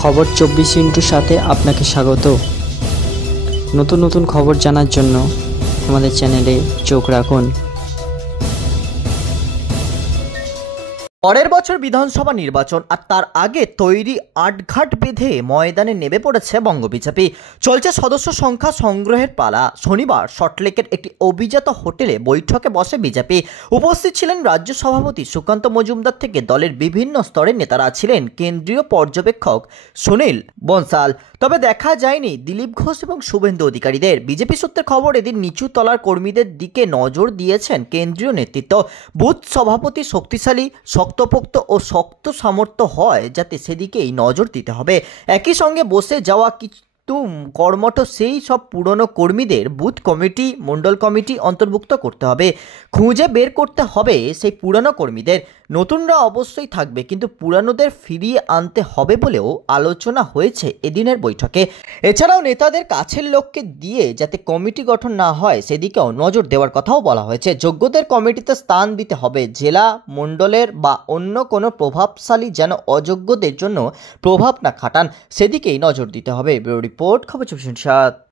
খবর 24 সাথে আপনাকে স্বাগত। নতুন নতুন খবর জানার জন্য আমাদের চ্যানেলে চোখ রাখুন। পরের বছর বিধানসভা নির্বাচন আর তার আগে তৈরি আটঘাট বেঁধে ময়দানে নেমে পড়েছে বঙ্গ বিজেপি। চলছে সদস্য সংখ্যা সংগ্রহের পালা। শনিবার সল্টলেকের একটি অভিজাত হোটেলে বৈঠকে বসে বিজেপি। উপস্থিত ছিলেন রাজ্য সভাপতি সুকান্ত মজুমদার থেকে দলের বিভিন্ন স্তরের নেতারা, ছিলেন কেন্দ্রীয় পর্যবেক্ষক সুনীল বনসাল। তবে দেখা যায়নি দিলীপ ঘোষ এবং শুভেন্দু অধিকারীদের। বিজেপি সূত্রের খবর, এদিন নিচু তলার কর্মীদের দিকে নজর দিয়েছেন কেন্দ্রীয় নেতৃত্ব। বুথ সভাপতি শক্তিশালী, শক্তপোক্ত ও শক্ত সামর্থ্য হয় যাতে সেদিকেই নজর দিতে হবে। একই সঙ্গে বসে যাওয়া কর্মঠ সেই সব পুরনো কর্মীদের বুথ কমিটি, মণ্ডল কমিটি অন্তর্ভুক্ত করতে হবে। খুঁজে বের করতে হবে সেই পুরনো কর্মীদের। নতুনরা অবশ্যই থাকবে, কিন্তু পুরানোদের ফিরিয়ে আনতে হবে বলেও আলোচনা হয়েছে এদিনের বৈঠকে। এছাড়াও নেতাদের কাছের লোককে দিয়ে যাতে কমিটি গঠন না হয় সেদিকেও নজর দেওয়ার কথাও বলা হয়েছে। যোগ্যদের কমিটিতে স্থান দিতে হবে। জেলা, মণ্ডলের বা অন্য কোনো প্রভাবশালী যেন অযোগ্যদের জন্য প্রভাব না খাটান, সেদিকেই নজর দিতে হবে। ব্যুরো রিপোর্ট, খবর 24/7।